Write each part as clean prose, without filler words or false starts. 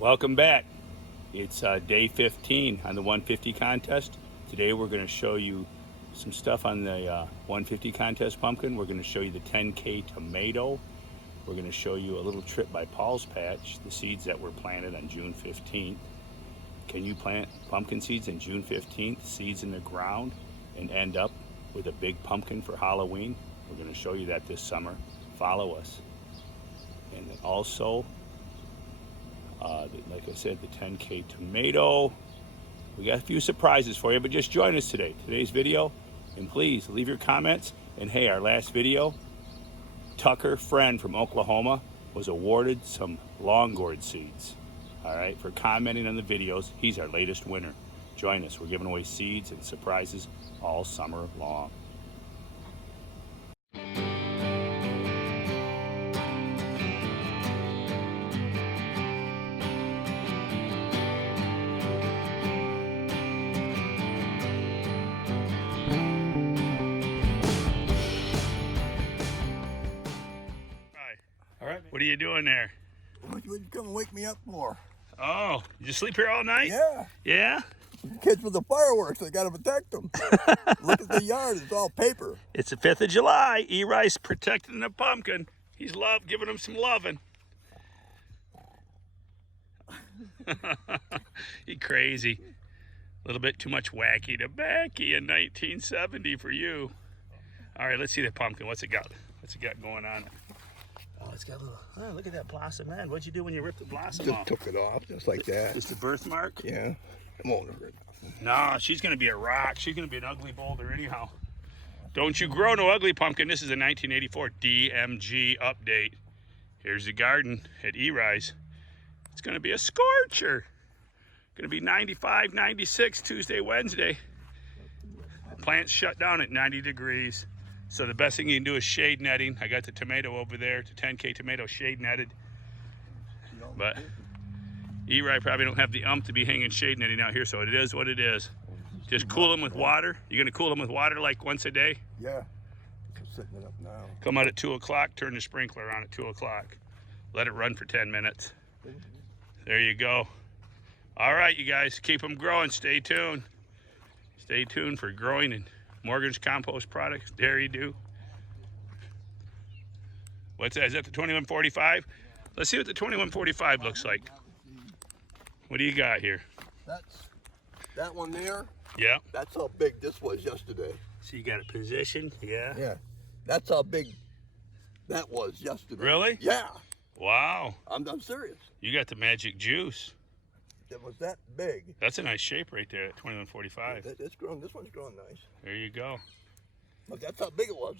Welcome back. It's day 15 on the 150 contest. Today we're going to show you some stuff on the 150 contest pumpkin. We're going to show you the 10K tomato. We're going to show you a little trip by Paul's Patch, the seeds that were planted on June 15th. Can you plant pumpkin seeds on June 15th, seeds in the ground, and end up with a big pumpkin for Halloween? We're going to show you that this summer. Follow us. And then also, like I said, the 10K tomato. We got a few surprises for you, but just join us today. Today's video, and please leave your comments. And hey, our last video, Tucker Friend from Oklahoma was awarded some long gourd seeds. All right, for commenting on the videos. He's our latest winner. Join us. We're giving away seeds and surprises all summer long. What are you doing there? What you come and wake me up for? Oh, you sleep here all night? Yeah. Yeah? Kids with the fireworks, they got to protect them. Look at the yard, it's all paper. It's the 5th of July. Eris protecting the pumpkin. He's giving him some loving. You crazy. A little bit too much wacky tobacco in 1970 for you. All right, let's see the pumpkin. What's it got? What's it got going on? Oh, it's got a little, oh, look at that blossom, man. What'd you do when you ripped the blossom off? Just took it off, just like that. Just a birthmark? Yeah. It won't hurt nothing. No, she's going to be a rock. She's going to be an ugly boulder anyhow. Don't you grow no ugly pumpkin. This is a 1984 DMG update. Here's the garden at Eris. It's going to be a scorcher. Going to be 95, 96 Tuesday, Wednesday. The plant's shut down at 90 degrees. So the best thing you can do is shade netting. I got the tomato over there, the 10K tomato shade netted. But Eris probably don't have the to be hanging shade netting out here, so it is what it is. Just cool them with water. You're gonna cool them with water like once a day? Yeah, I'm setting it up now. Come out at 2 o'clock, turn the sprinkler on at 2 o'clock. Let it run for 10 minutes. There you go. All right, you guys, keep them growing, stay tuned. Stay tuned for growing and Morgan's compost products, Dairy Do. What's that? Is that the 2145? Let's see what the 2145 looks like. What do you got here? That one there. Yeah. That's how big this was yesterday. So you got it positioned, yeah? Yeah. That's how big that was yesterday. Really? Yeah. Wow. I'm serious. You got the magic juice. It was that big. That's a nice shape right there at 2145. It's grown. This one's growing nice. There you go. Look, that's how big it was.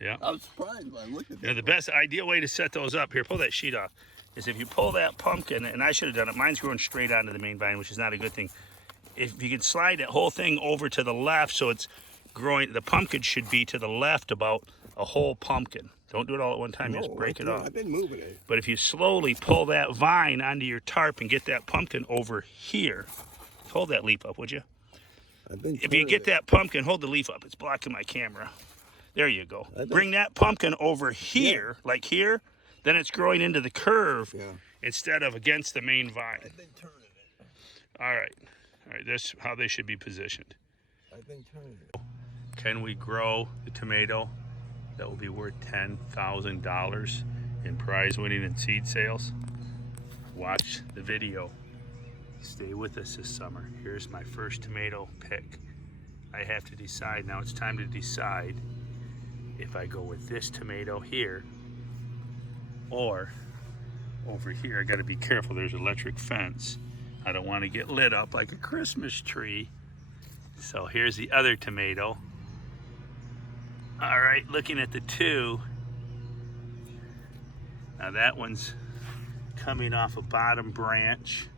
Yeah. I was surprised when I looked at it. You know, the best ideal way to set those up, here, pull that sheet off, is if you pull that pumpkin, and I should have done it, mine's growing straight onto the main vine, which is not a good thing. If you can slide that whole thing over to the left so it's growing, the pumpkin should be to the left about a whole pumpkin. Don't do it all at one time, just break it off. I've been moving it. But if you slowly pull that vine onto your tarp and get that pumpkin over here, hold that leaf up, would you? If you get that pumpkin, hold the leaf up. It's blocking my camera. There you go. Bring that pumpkin over here, like here, then it's growing into the curve instead of against the main vine. I've been turning it. All right. All right, that's how they should be positioned. I've been turning it. Can we grow the tomato that will be worth $10,000 in prize winning and seed sales? Watch the video. Stay with us this summer. Here's my first tomato pick. I have to decide, now it's time to decide if I go with this tomato here or over here. I gotta be careful, there's an electric fence. I don't wanna get lit up like a Christmas tree. So here's the other tomato. All right, looking at the two. Now that one's coming off a bottom branch.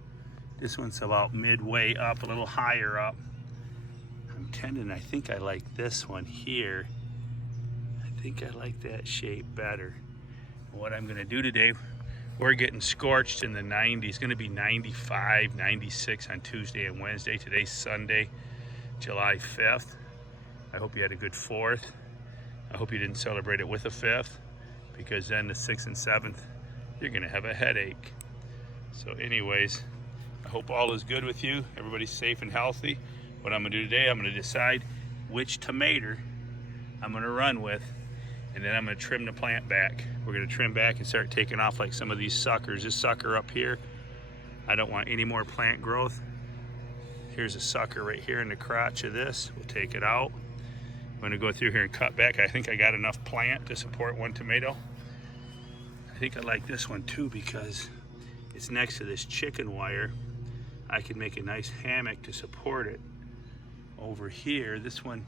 This one's about midway up, a little higher up. I think I like this one here. I think I like that shape better. What I'm gonna do today, we're getting scorched in the 90s. Gonna be 95, 96 on Tuesday and Wednesday. Today's Sunday, July 5th. I hope you had a good 4th. I hope you didn't celebrate it with a 5th, because then the 6th and 7th, you're gonna have a headache. So anyways, I hope all is good with you. Everybody's safe and healthy. What I'm gonna do today, I'm gonna decide which tomato I'm gonna run with, and then I'm gonna trim the plant back. We're gonna trim back and start taking off like some of these suckers. This sucker up here, I don't want any more plant growth. Here's a sucker right here in the crotch of this. We'll take it out. I'm gonna go through here and cut back. I think I got enough plant to support one tomato. I think I like this one too because it's next to this chicken wire. I can make a nice hammock to support it. Over here, this one,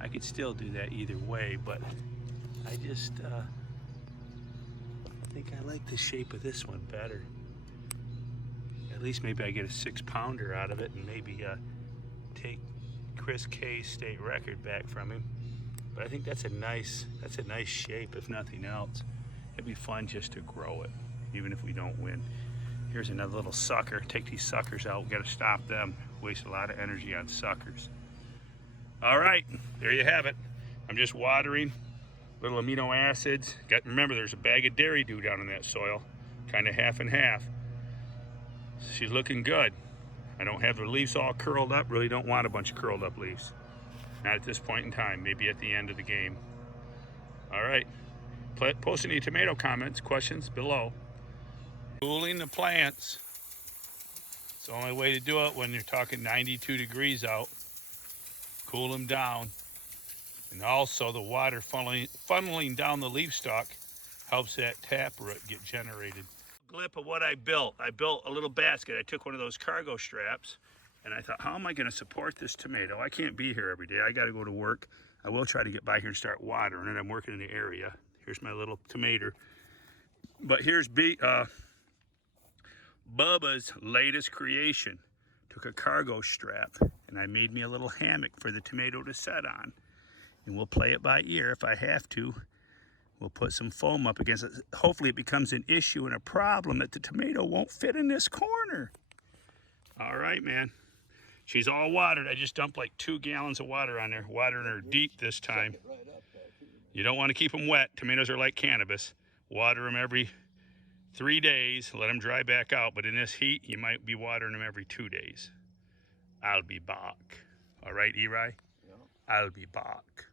I could still do that either way, but I just think I like the shape of this one better. At least maybe I get a 6-pounder out of it and maybe take Chris K's state record back from him. But I think that's a nice shape, if nothing else. It'd be fun just to grow it, even if we don't win. Here's another little sucker. Take these suckers out. We got to stop them. Waste a lot of energy on suckers. All right, there you have it. I'm just watering. Little amino acids. Remember, there's a bag of dairy dew down in that soil, kind of half and half. She's looking good. I don't have the leaves all curled up. Really don't want a bunch of curled up leaves. Not at this point in time. Maybe at the end of the game. All right. Post any tomato comments, questions below. Cooling the plants. It's the only way to do it when you're talking 92 degrees out. Cool them down. And also the water funneling down the leaf stalk helps that taproot get generated. Clip of what I built. I built a little basket. I took one of those cargo straps and I thought, how am I going to support this tomato? I can't be here every day. I got to go to work. I will try to get by here and start watering it. I'm working in the area. Here's my little tomato. But here's Bubba's latest creation. Took a cargo strap and I made me a little hammock for the tomato to set on. And we'll play it by ear if I have to. We'll put some foam up against it. Hopefully it becomes an issue and a problem that the tomato won't fit in this corner. All right, man. She's all watered. I just dumped like 2 gallons of water on there. Watering her deep this time. You don't want to keep them wet. Tomatoes are like cannabis. Water them every 3 days. Let them dry back out. But in this heat, you might be watering them every 2 days. I'll be back. All right, Eri? Yeah. I'll be back.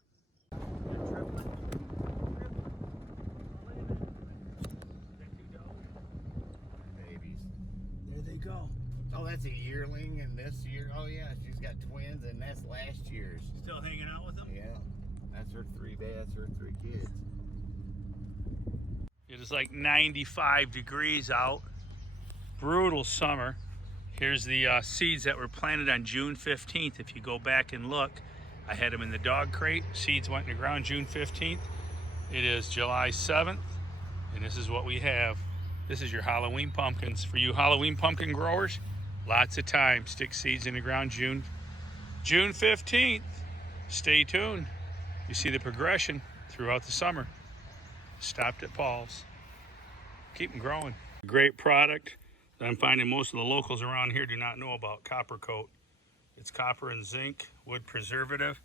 There they go. Oh, that's a yearling, and this year, oh yeah, she's got twins, and that's last year's. Still hanging out with them? Yeah, that's her 3 kids. It is like 95 degrees out. Brutal summer. Here's the seeds that were planted on June 15th. If you go back and look, I had them in the dog crate. Seeds went in the ground June 15th. It is July 7th, and this is what we have. This is your Halloween pumpkins. For you Halloween pumpkin growers, lots of time. Stick seeds in the ground June 15th. Stay tuned. You see the progression throughout the summer. Stopped at Paul's. Keep them growing. Great product that I'm finding most of the locals around here do not know about, Copper Coat. It's copper and zinc, wood preservative.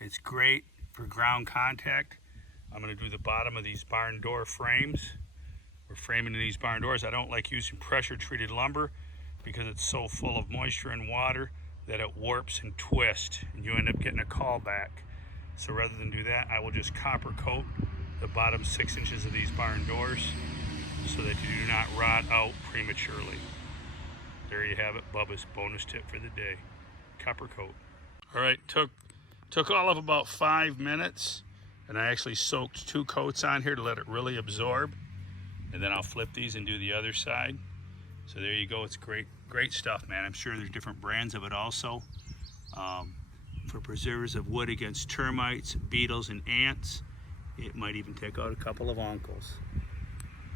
It's great for ground contact. I'm gonna do the bottom of these barn door frames. We're framing these barn doors. I don't like using pressure treated lumber because it's so full of moisture and water that it warps and twists and you end up getting a call back. So rather than do that, I will just copper coat the bottom 6 inches of these barn doors so that you do not rot out prematurely. There you have it, Bubba's bonus tip for the day. Copper coat. All right, took all of about 5 minutes, and I actually soaked 2 coats on here to let it really absorb. And then I'll flip these and do the other side. So there you go. It's great stuff, man. I'm sure there's different brands of it also. For preservers of wood against termites, beetles, and ants. It might even take out a couple of uncles.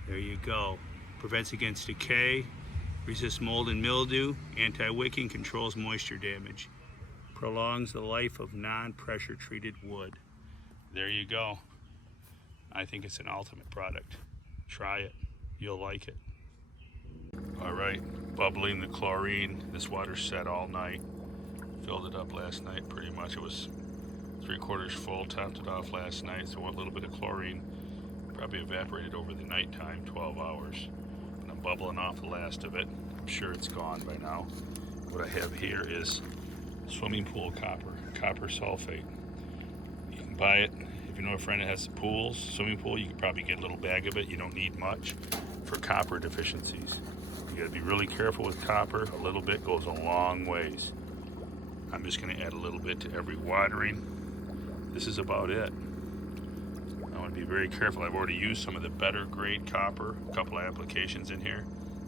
There you go. Prevents against decay, resists mold and mildew, anti-wicking, controls moisture damage. Prolongs the life of non-pressure treated wood. There you go. I think it's an ultimate product. Try it. You'll like it. All right, bubbling the chlorine. This water set all night. Filled it up last night pretty much. It was 3/4 full, topped it off last night, so a little bit of chlorine probably evaporated over the nighttime, 12 hours. But I'm I'm bubbling off the last of it. I'm sure it's gone by now. What I have here is swimming pool copper sulfate. You can buy it. If you know a friend that has pools, swimming pool, you can probably get a little bag of it. You don't need much for copper deficiencies. You gotta be really careful with copper. A little bit goes a long ways. I'm just gonna add a little bit to every watering. This is about it. I want to be very careful. I've already used some of the better grade copper, a couple of applications in here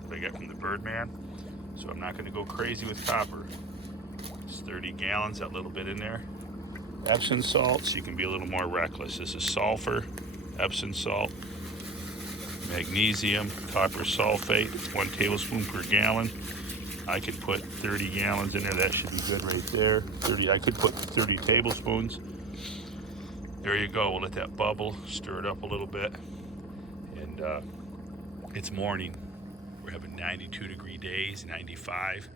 that I got from the Birdman. So I'm not gonna go crazy with copper. It's 30 gallons, that little bit in there. Epsom salts, you can be a little more reckless. This is sulfur, Epsom salt, magnesium, copper sulfate. It's 1 tablespoon per gallon. I could put 30 gallons in there. That should be good right there. 30. I could put 30 tablespoons. There you go. We'll let that bubble, stir it up a little bit. And it's morning. We're having 92-degree days, 95.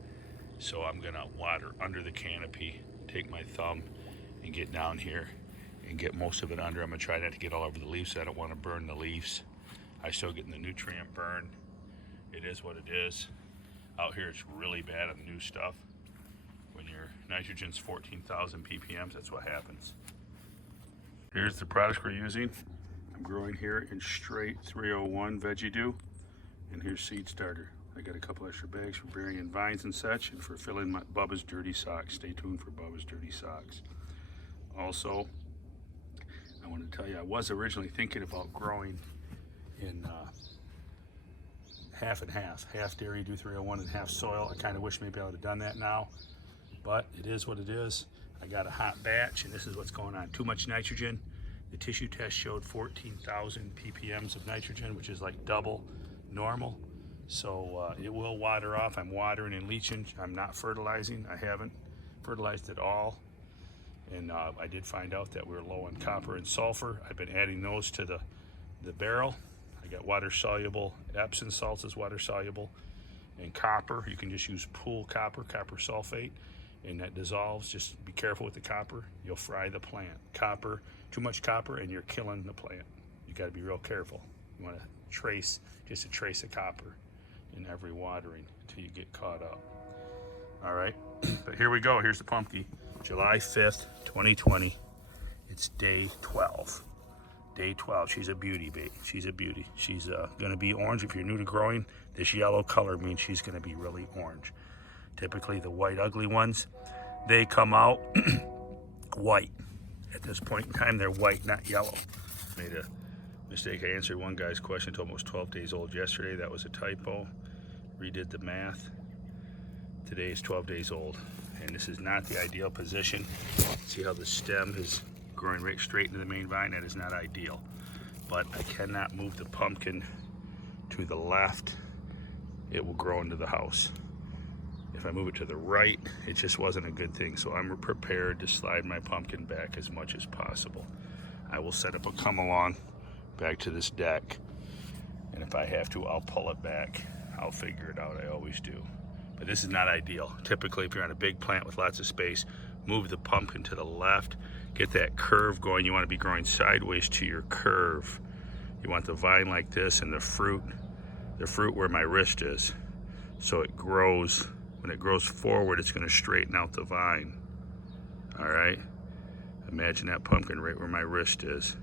So I'm gonna water under the canopy, take my thumb and get down here and get most of it under. I'm gonna try not to get all over the leaves. So I don't want to burn the leaves. I still getting the nutrient burn. It is what it is. Out here it's really bad on the new stuff. When your nitrogen's 14,000 ppm, that's what happens. Here's the products we're using. I'm growing here in straight 301 Veggie Dew. And here's Seed Starter. I got a couple extra bags for burying vines and such, and for filling my Bubbas Dirty Socks. Stay tuned for Bubbas Dirty Socks. Also, I want to tell you, I was originally thinking about growing in half and half dairy Dew 301 and half soil. I kind of wish maybe I would have done that now, but it is what it is. I got a hot batch, and this is what's going on. Too much nitrogen. The tissue test showed 14,000 ppms of nitrogen, which is like double normal. So it will water off. I'm watering and leaching. I'm not fertilizing. I haven't fertilized at all. And I did find out that we're low on copper and sulfur. I've been adding those to the barrel. I got water soluble, Epsom salts is water soluble, and copper. You can just use pool copper sulfate, and that dissolves. Just be careful with the copper. You'll fry the plant. Copper, too much copper, and you're killing the plant. You got to be real careful. You want to trace, just a trace of copper in every watering until you get caught up. All right, but here we go. Here's the pumpkin. July 5th, 2020. It's day 12. Day 12. She's a beauty, babe. She's a beauty. She's gonna be orange. If you're new to growing, this yellow color means she's gonna be really orange. Typically the white ugly ones, they come out white. At this point in time, they're white, not yellow. Made a mistake. I answered one guy's question, told him it was 12 days old yesterday. That was a typo. Redid the math. Today is 12 days old. And this is not the ideal position. See how the stem is growing right straight into the main vine? That is not ideal. But I cannot move the pumpkin to the left. It will grow into the house. If I move it to the right, it just wasn't a good thing. So I'm prepared to slide my pumpkin back as much as possible. I will set up a come along back to this deck. And if I have to, I'll pull it back. I'll figure it out, I always do. But this is not ideal. Typically, if you're on a big plant with lots of space, move the pumpkin to the left, get that curve going. You want to be growing sideways to your curve. You want the vine like this and the fruit where my wrist is. So it grows, when it grows forward, it's going to straighten out the vine. All right? Imagine that pumpkin right where my wrist is.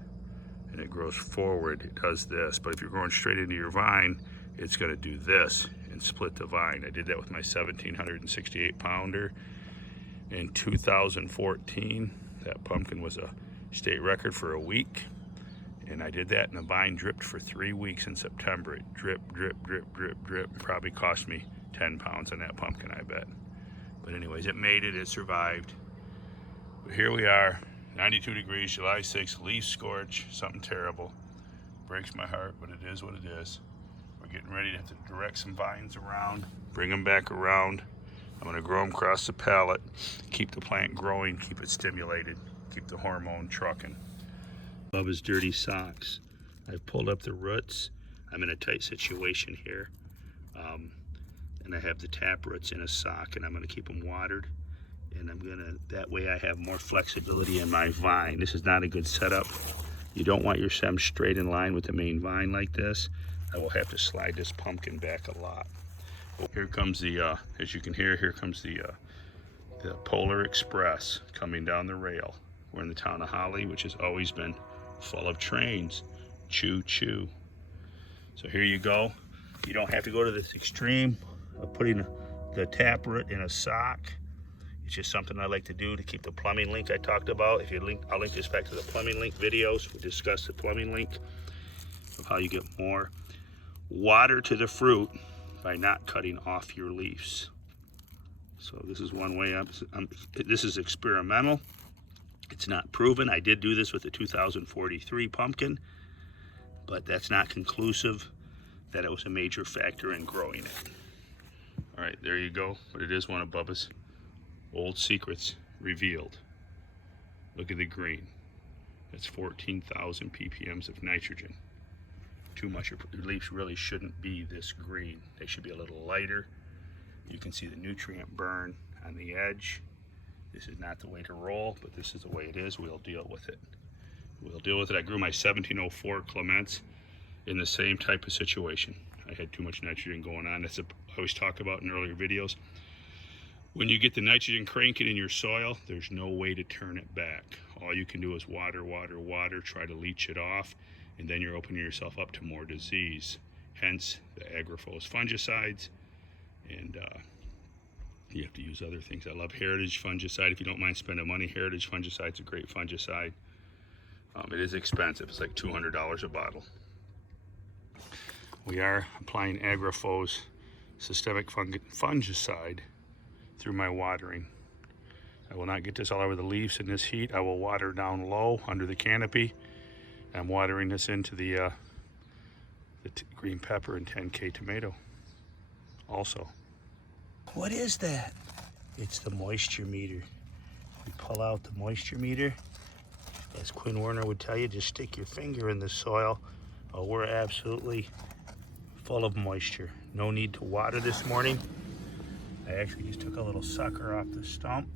And it grows forward, it does this. But if you're growing straight into your vine, it's going to do this and split the vine. I did that with my 1,768 pounder in 2014. That pumpkin was a state record for a week. And I did that, and the vine dripped for 3 weeks in September. It drip, drip, drip, drip, drip. Probably cost me 10 pounds on that pumpkin, I bet. But anyways, it made it, it survived. But here we are, 92 degrees, July 6th, leaf scorch, something terrible. Breaks my heart, but it is what it is. We're getting ready to have to direct some vines around, bring them back around. I'm gonna grow them across the pallet, keep the plant growing, keep it stimulated, keep the hormone trucking. Bubbas Dirty Socks. I've pulled up the roots. I'm in a tight situation here. And I have the tap roots in a sock, and I'm gonna keep them watered. And that way I have more flexibility in my vine. This is not a good setup. You don't want your stem straight in line with the main vine like this. I will have to slide this pumpkin back a lot. Here comes the, as you can hear, here comes the Polar Express coming down the rail. We're in the town of Holly, which has always been full of trains. Choo choo. So here you go. You don't have to go to this extreme of putting the taproot in a sock. It's just something I like to do to keep the plumbing link I talked about. I'll link this back to the plumbing link videos. We discussed the plumbing link of how you get more water to the fruit by not cutting off your leaves. So this is one way. This is experimental. It's not proven. I did do this with the 2043 pumpkin, but that's not conclusive that it was a major factor in growing it. All right, there you go. But it is one of Bubba's old secrets revealed. Look at the green. That's 14,000 ppms of nitrogen. Too much. Your leaves really shouldn't be this green. They should be a little lighter. You can see the nutrient burn on the edge. This is not the way to roll, but this is the way it is. We'll deal with it. We'll deal with it. I grew my 1704 Clements in the same type of situation. I had too much nitrogen going on. That's I always talk about in earlier videos. When you get the nitrogen cranking in your soil, there's no way to turn it back. All you can do is water, water, water, try to leach it off, and then you're opening yourself up to more disease. Hence the Agrifos fungicides, and you have to use other things. I love Heritage fungicide. If you don't mind spending money, Heritage fungicide's a great fungicide. It is expensive. It's like $200 a bottle. We are applying Agrifos systemic fungicide through my watering. I will not get this all over the leaves in this heat. I will water down low under the canopy. I'm watering this into the green pepper and 10K tomato also. What is that? It's the moisture meter. We pull out the moisture meter. As Quinn Werner would tell you, just stick your finger in the soil. Oh, we're absolutely full of moisture. No need to water this morning. I actually just took a little sucker off the stump.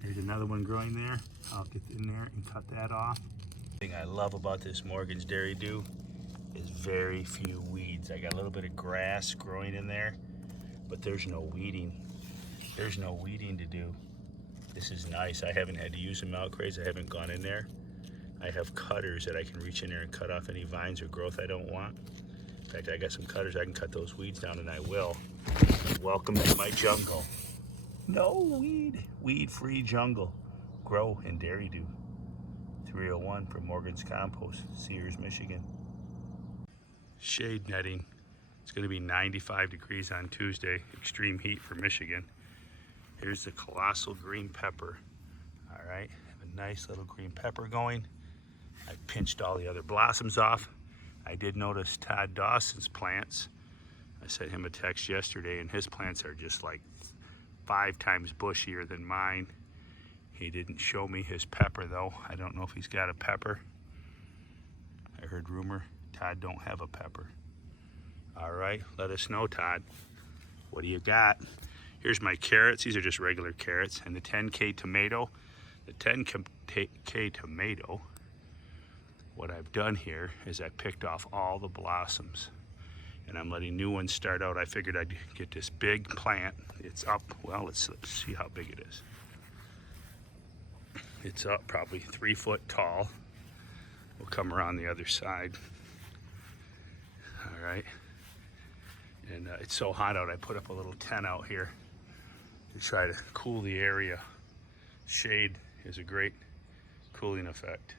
There's another one growing there. I'll get in there and cut that off. The thing I love about this Morgan's Dairy Dew is very few weeds. I got a little bit of grass growing in there, but there's no weeding. There's no weeding to do. This is nice. I haven't had to use a milk craze. I haven't gone in there. I have cutters that I can reach in there and cut off any vines or growth I don't want. In fact, I got some cutters. I can cut those weeds down, and I will. Welcome to my jungle. No weed-free jungle. Grow in Dairy Dew. 301 from Morgan's Compost, Sears, Michigan. Shade netting. It's going to be 95 degrees on Tuesday. Extreme heat for Michigan. Here's the colossal green pepper. All right, have a nice little green pepper going. I pinched all the other blossoms off. I did notice Todd Dawson's plants. I sent him a text yesterday, and his plants are just like 5 times bushier than mine. He didn't show me his pepper though. I don't know if he's got a pepper. I heard rumor Todd don't have a pepper. All right, let us know, Todd. What do you got? Here's my carrots. These are just regular carrots. And the 10K tomato. The 10K tomato, what I've done here is I picked off all the blossoms. And I'm letting new ones start out. I figured I'd get this big plant. It's up, well, let's see how big it is. It's up probably 3 foot tall. We'll come around the other side. All right. And it's so hot out, I put up a little tent out here to try to cool the area. Shade is a great cooling effect.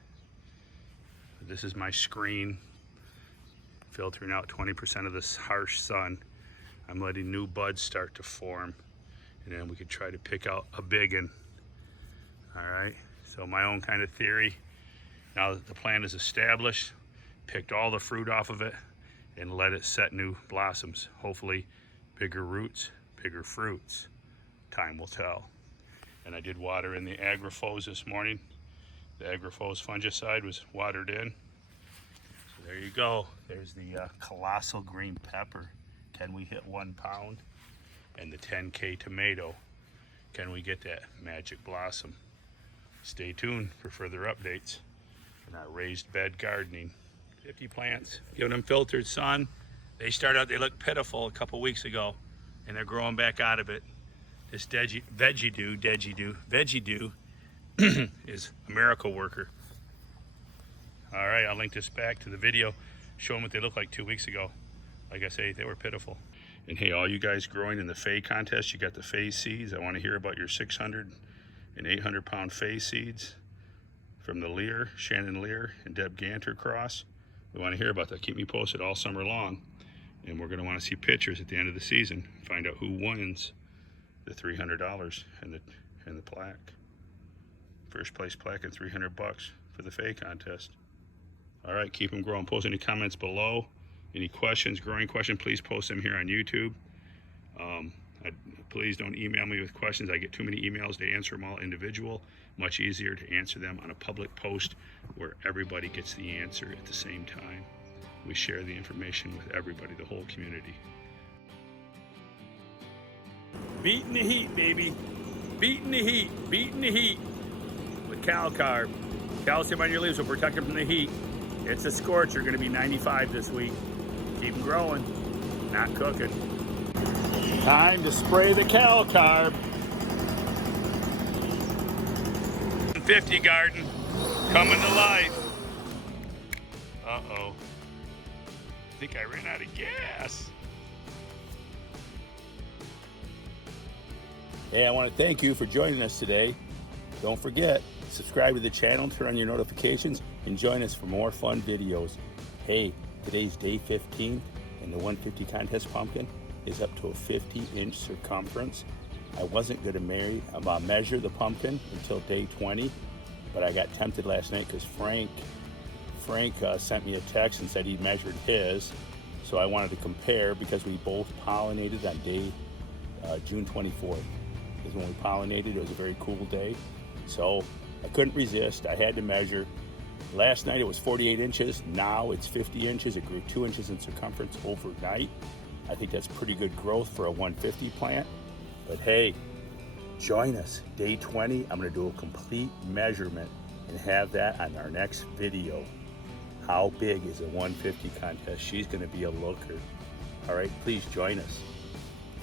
This is my screen, filtering out 20% of this harsh sun. I'm letting new buds start to form, and then we could try to pick out a big one. All right, so my own kind of theory, now that the plant is established, picked all the fruit off of it and let it set new blossoms. Hopefully bigger roots, bigger fruits. Time will tell. And I did water in the Agrifos this morning. The Agrifos fungicide was watered in. So there you go. There's the colossal green pepper. Can we hit 1 pound? And the 10K tomato. Can we get that magic blossom? Stay tuned for further updates in our raised bed gardening. 50 plants, giving them filtered sun, They started out, they looked pitiful a couple weeks ago, and they're growing back out of it. This veggie dew is a miracle worker. All right, I'll link this back to the video showing what they looked like 2 weeks ago. Like I say, they were pitiful. And hey, all you guys growing in the Fay contest, you got the Fay seeds. I want to hear about your 600 and 800 pound Fay seeds from the Lear, Shannon Lear and Deb Ganter cross. We want to hear about that. Keep me posted all summer long. And we're going to want to see pictures at the end of the season. Find out who wins the $300 and the plaque. First place plaque and $300 for the Fay contest. All right, keep them growing. Post any comments below. Any questions, growing questions, please post them here on YouTube. Please don't email me with questions. I get too many emails to answer them all individual. Much easier to answer them on a public post where everybody gets the answer at the same time. We share the information with everybody, the whole community. Beating the heat, baby. Beating the heat, beating the heat. With CalCarb. Calcium on your leaves will protect them from the heat. It's a scorcher, gonna be 95 this week. Keep them growing, not cooking. Time to spray the CalCarb. 50 garden, coming to life. Uh-oh. I think I ran out of gas. Hey, I want to thank you for joining us today. Don't forget, subscribe to the channel, turn on your notifications, and join us for more fun videos. Hey, today's day 15, and the 150 contest pumpkin is up to a 50-inch circumference. I wasn't going to measure the pumpkin until day 20, but I got tempted last night because Frank sent me a text and said he measured his, so I wanted to compare because we both pollinated on day June 24th. Is when we pollinated. It was a very cool day, so I couldn't resist. I had to measure. Last night it was 48 inches. Now it's 50 inches. It grew 2 inches in circumference overnight. I think that's pretty good growth for a 150 plant. But hey, join us day 20. I'm going to do a complete measurement and have that on our next video. How big is a 150 contest? She's going to be a looker. All right, please join us.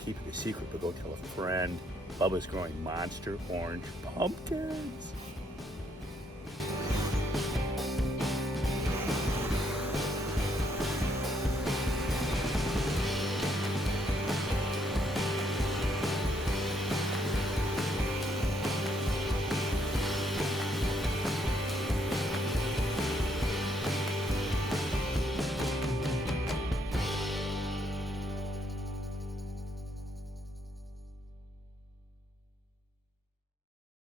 Keep it a secret, but go tell a friend. Bubba's growing monster orange pumpkins.